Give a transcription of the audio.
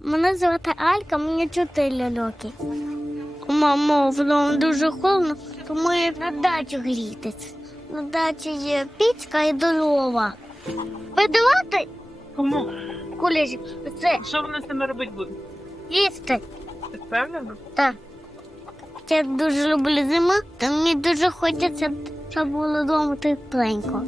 Мене звати Алька, мені 4 роки. Мамо, вдома дуже холодно, тому я на дачу грітись. На дачі є пічка і дрова. Видавати Кому? кулечки. Це Що вони з ними робити будуть? їсти. Ти впевнена? Так. Я дуже люблю зиму, та мені дуже хочеться, щоб було вдома тепленько.